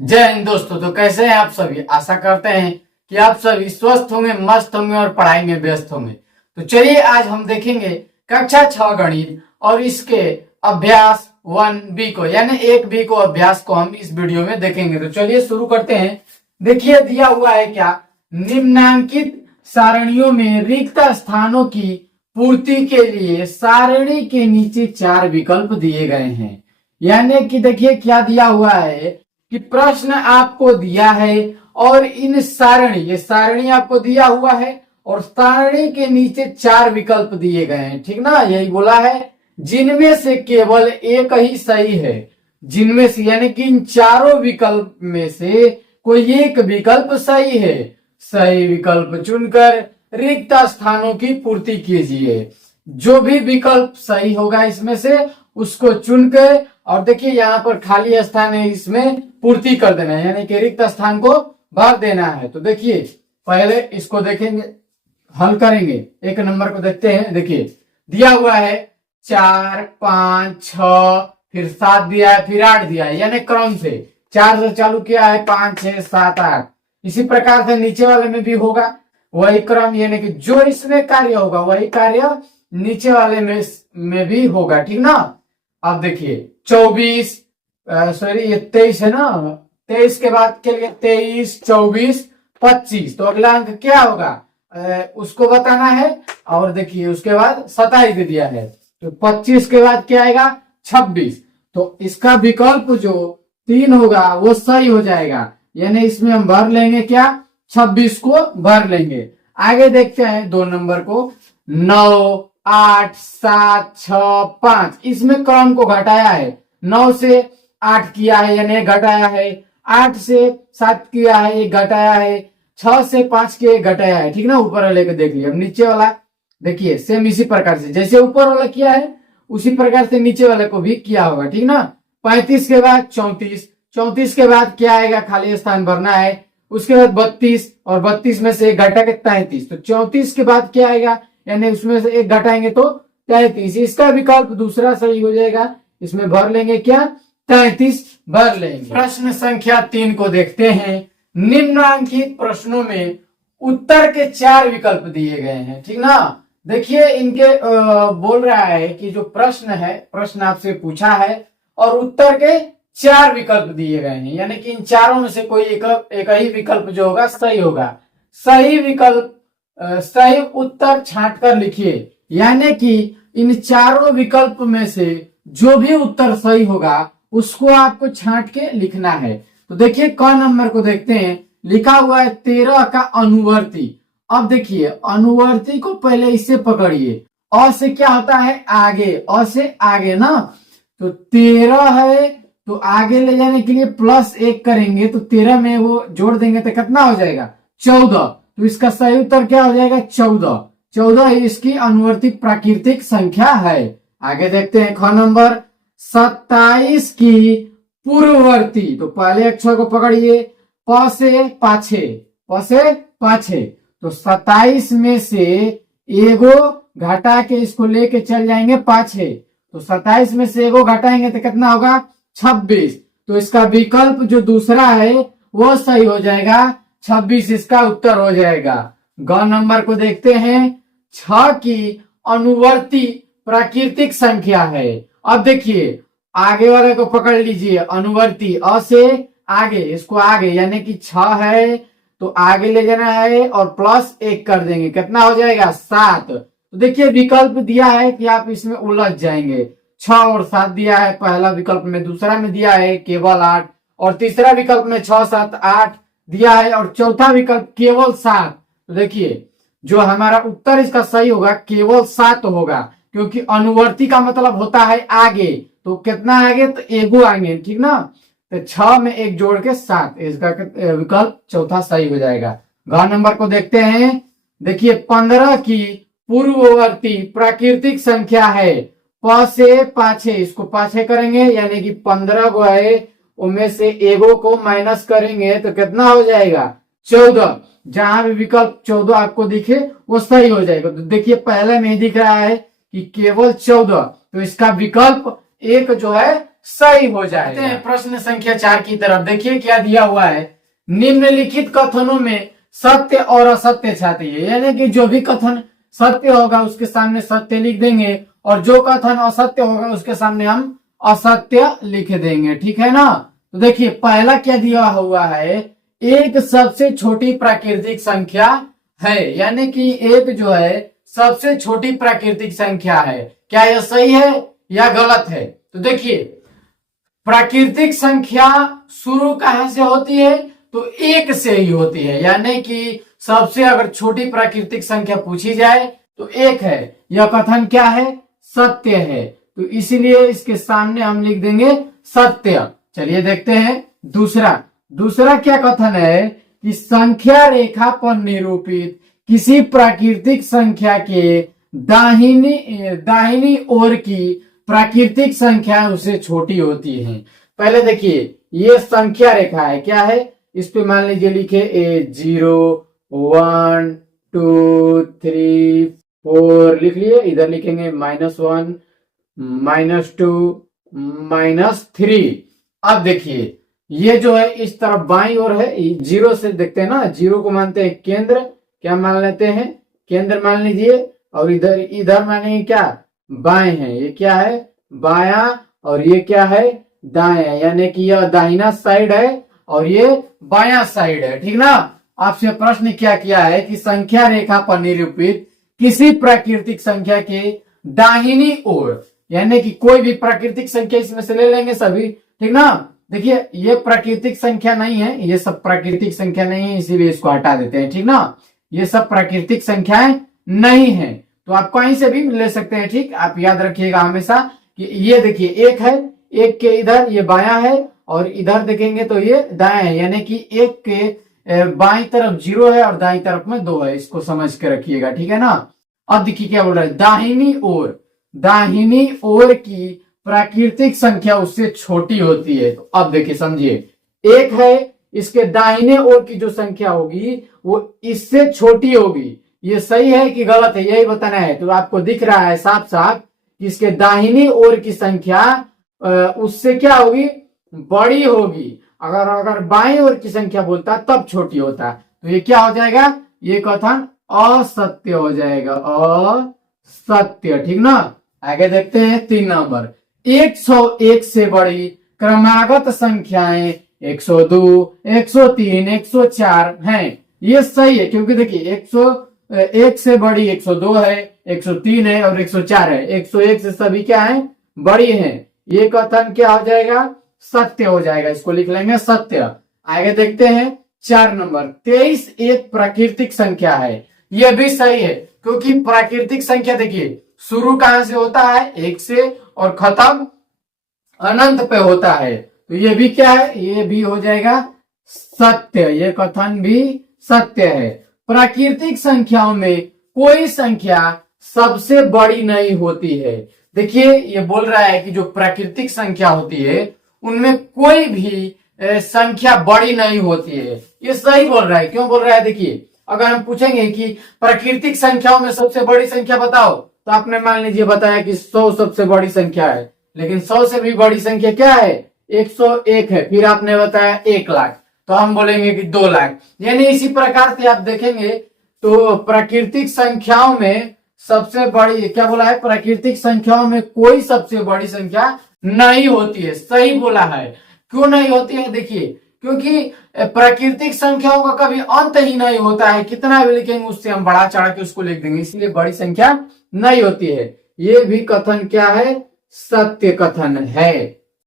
जय हिंद दोस्तों। तो कैसे हैं आप सभी। आशा करते हैं कि आप सभी स्वस्थ होंगे, मस्त होंगे और पढ़ाई में व्यस्त होंगे। तो चलिए आज हम देखेंगे कक्षा 6 गणित और इसके अभ्यास 1B को, यानी 1B को अभ्यास को हम इस वीडियो में देखेंगे। तो चलिए शुरू करते हैं। देखिए दिया हुआ है क्या, निम्नांकित सारणियों में रिक्त स्थानों की पूर्ति के लिए सारणी के नीचे 4 विकल्प दिए गए हैं। यानी कि देखिए क्या दिया हुआ है कि प्रश्न आपको दिया है और इन सारणी, ये सारणी आपको दिया हुआ है और सारणी के नीचे 4 विकल्प दिए गए हैं, ठीक ना। यही बोला है जिनमें से केवल एक ही सही है, जिनमें से यानी कि इन चारों विकल्प में से कोई एक विकल्प सही है। सही विकल्प चुनकर रिक्त स्थानों की पूर्ति कीजिए। जो भी विकल्प सही होगा इसमें से उसको चुनकर, और देखिए यहाँ पर खाली स्थान है, इसमें पूर्ति कर देना है, यानी कि रिक्त स्थान को भर देना है। तो देखिए पहले इसको देखेंगे, हल करेंगे। एक नंबर को देखते हैं। देखिए दिया हुआ है 4, 5, 6, फिर 7 दिया है, फिर 8 दिया है, यानी क्रम से 4 से चालू किया है, 5, 6, 7, 8। इसी प्रकार से नीचे वाले में भी होगा वही क्रम, यानी कि जो इसमें कार्य होगा वही कार्य नीचे वाले में भी होगा, ठीक ना। अब देखिए 24, सॉरी ये 23 है ना, 23 के बाद के लिए 23, 24, 25। तो अगला अंक क्या होगा उसको बताना है। और देखिए उसके बाद 27 दे दिया है, तो 25 के बाद क्या आएगा 26। तो इसका विकल्प जो 3 होगा वो सही हो जाएगा, यानी इसमें हम भर लेंगे क्या, 26 को भर लेंगे। आगे देखते हैं 2 नंबर को, 9, 8, 7, 6, 5। इसमें क्रम को घटाया है, 9 से 8 किया है यानी घटाया है, 8 से 7 किया है ये घटाया है, 6 से 5 के घटाया है, ठीक ना। ऊपर वाले को देख लिया। अब नीचे वाला देखिए सेम इसी प्रकार से जैसे ऊपर वाला किया है उसी प्रकार से नीचे वाले को भी किया होगा, ठीक ना। 35 के बाद 34, 34 के बाद क्या आएगा, खाली स्थान भरना है। उसके बाद 32 और 32 में से एक घटा के 33। तो 34 के बाद क्या आएगा, यानी उसमें से एक घटाएंगे तो 33। इसका विकल्प दूसरा सही हो जाएगा, इसमें भर लेंगे क्या, 33 भर लेंगे। प्रश्न संख्या 3 को देखते हैं। निम्नांकित प्रश्नों में उत्तर के 4 विकल्प दिए गए हैं, ठीक ना। देखिए इनके बोल रहा है कि जो प्रश्न है, प्रश्न आपसे पूछा है और उत्तर के 4 विकल्प दिए गए हैं, यानी कि इन चारों में से कोई एक ही विकल्प जो होगा सही होगा। सही विकल्प सही उत्तर छांट कर लिखिए, यानी कि इन चारों विकल्प में से जो भी उत्तर सही होगा उसको आपको छांट के लिखना है। तो देखिए क नंबर को देखते हैं। लिखा हुआ है 13 का अनुवर्ती। अब देखिए अनुवर्ती को पहले इससे पकड़िए, अ से क्या होता है आगे, अ से आगे ना। तो 13 है तो आगे ले जाने के लिए +1 करेंगे, तो 13 में वो जोड़ देंगे तो कितना हो जाएगा 14। तो इसका सही उत्तर क्या हो जाएगा 14। 14 इसकी अनुवर्ती प्राकृतिक संख्या है। आगे देखते हैं ख नंबर, 27 की पूर्ववर्ती। तो पहले अक्षर को पकड़िए, प से पाछे, प से पाछे। तो 27 में से एगो घटा के इसको लेके चल जाएंगे पाछे, तो 27 में से एगो घटाएंगे तो कितना होगा 26। तो इसका विकल्प जो दूसरा है वो सही हो जाएगा, 26 इसका उत्तर हो जाएगा। ग नंबर को देखते हैं। 6 की अनुवर्ती प्राकृतिक संख्या है। अब देखिए आगे वाले को पकड़ लीजिए, अनुवर्ती अ से आगे, इसको आगे यानी कि 6 है तो आगे ले जाना है और +1 कर देंगे, कितना हो जाएगा 7। तो देखिए विकल्प दिया है कि आप इसमें उलझ जाएंगे। 6 और 7 दिया है पहला विकल्प में, दूसरा में दिया है केवल 8, और तीसरा विकल्प में 6, 7, 8 दिया है, और चौथा विकल्प केवल 7। तो देखिए जो हमारा उत्तर इसका सही होगा केवल 7 होगा, क्योंकि अनुवर्ती का मतलब होता है आगे। तो कितना आगे, तो एगो आगे, ठीक ना। तो 6 में 1 जोड़ के 7, इसका विकल्प चौथा सही हो जाएगा। घ नंबर को देखते हैं। देखिए 15 की पूर्ववर्ती प्राकृतिक संख्या है। प से पाछे, इसको पाछे करेंगे यानी कि 15 गो है, उनमें से एगो को माइनस करेंगे तो कितना हो जाएगा 14। जहां भी विकल्प 14 आपको दिखे वो सही हो जाएगा। तो देखिए पहले में दिख रहा है कि केवल 14, तो इसका विकल्प 1 जो है सही हो जाएगा। प्रश्न संख्या 4 की तरफ देखिए क्या दिया हुआ है। निम्नलिखित कथनों में सत्य और असत्य छाटिए, यानी कि जो भी कथन सत्य होगा उसके सामने सत्य लिख देंगे और जो कथन असत्य होगा उसके सामने हम असत्य लिख देंगे, ठीक है ना। तो देखिए पहला क्या दिया हुआ है, एक सबसे छोटी प्राकृतिक संख्या है, यानी कि एक जो है सबसे छोटी प्राकृतिक संख्या है। क्या यह सही है या गलत है? तो देखिए प्राकृतिक संख्या शुरू कहां से होती है, तो एक से ही होती है, यानी कि सबसे अगर छोटी प्राकृतिक संख्या पूछी जाए तो एक है। यह कथन क्या है, सत्य है, तो इसीलिए इसके सामने हम लिख देंगे सत्य। चलिए देखते हैं दूसरा क्या कथन है कि संख्या रेखा पर निरूपित किसी प्राकृतिक संख्या के दाहिनी ओर की प्राकृतिक संख्या उससे छोटी होती है। पहले देखिए ये संख्या रेखा है, क्या है, इस पे मान लीजिए लिखे 0 1 2 3 4 लिख लिए, इधर लिखेंगे -1 -2 -3। अब देखिए ये जो है इस तरफ बाईं ओर है, 0 से देखते हैं ना, 0 को मानते हैं केंद्र, क्या मान लेते हैं, केंद्र मान लीजिए, और इधर मानेंगे क्या, बाएं है, ये क्या है बाया, और ये क्या है दाया, यानी कि यह दाहिना साइड है और ये बाया साइड है, ठीक ना। आपसे प्रश्न क्या किया है कि संख्या रेखा पर निरूपित किसी प्राकृतिक संख्या के दाहिनी ओर, यानी कि कोई भी प्राकृतिक संख्या इसमें से ले लेंगे सभी, ठीक ना। देखिए ये प्राकृतिक संख्या नहीं है, ये सब प्राकृतिक संख्या नहीं है, इसीलिए इसको हटा देते हैं, ठीक ना। ये सब प्राकृतिक संख्याएं नहीं है, तो आप कहीं से भी ले सकते हैं, ठीक। आप याद रखिएगा हमेशा कि ये देखिए एक है, एक के इधर ये बाया है और इधर देखेंगे तो ये दाया है, यानी कि एक के बाईं तरफ 0 है और दाईं तरफ में 2 है, इसको समझ के रखिएगा, ठीक है ना। अब देखिए क्या बोल रहा है, दाहिनी ओर की प्राकृतिक संख्या उससे छोटी होती है। तो अब देखिए समझिए, एक है, इसके दाहिने ओर की जो संख्या होगी वो इससे छोटी होगी, ये सही है कि गलत है यही बताना है। तो आपको दिख रहा है साफ साफ कि इसके दाहिनी ओर की संख्या उससे क्या होगी, बड़ी होगी। अगर बाईं ओर की संख्या बोलता तब छोटी होता, तो ये क्या हो जाएगा, ये कथन असत्य हो जाएगा, असत्य, ठीक ना। आगे देखते हैं 3 नंबर, 101 से बड़ी क्रमागत संख्याएं 102, 103, 104 हैं। ये सही है, क्योंकि देखिए 101 से बड़ी 102 है, 103 है और 104 है। 101 से सभी क्या है, बड़ी हैं। ये कथन क्या हो जाएगा, सत्य हो जाएगा, इसको लिख लेंगे सत्य। आगे देखते हैं 4 नंबर, 23 एक प्राकृतिक संख्या है। यह भी सही है, क्योंकि प्राकृतिक संख्या देखिए शुरू कहां से होता है, 1 से, और खत्म अनंत पे होता है। तो ये भी क्या है, ये भी हो जाएगा सत्य, ये कथन भी सत्य है। प्राकृतिक संख्याओं में कोई संख्या सबसे बड़ी नहीं होती है। देखिए ये बोल रहा है कि जो प्राकृतिक संख्या होती है उनमें कोई भी संख्या बड़ी नहीं होती है। ये सही बोल रहा है, क्यों बोल रहा है, देखिए अगर हम पूछेंगे कि प्राकृतिक संख्याओं में सबसे बड़ी संख्या बताओ, तो आपने मान लीजिए बताया कि 100 सबसे बड़ी संख्या है, लेकिन 100 से भी बड़ी संख्या क्या है, 101 है। फिर आपने बताया 1 लाख, तो हम बोलेंगे कि 2 लाख। यानी इसी प्रकार से आप देखेंगे तो प्राकृतिक संख्याओं में सबसे बड़ी क्या बोला है, प्राकृतिक संख्याओं में कोई सबसे बड़ी संख्या नहीं होती है। सही बोला है। क्यों नहीं होती है, देखिए क्योंकि प्राकृतिक संख्याओं का कभी अंत ही नहीं होता है, कितना भी लिखेंगे उससे हम बढ़ा चढ़ा के उसको लिख देंगे, इसलिए बड़ी संख्या नहीं होती है। ये भी कथन क्या है, सत्य कथन है।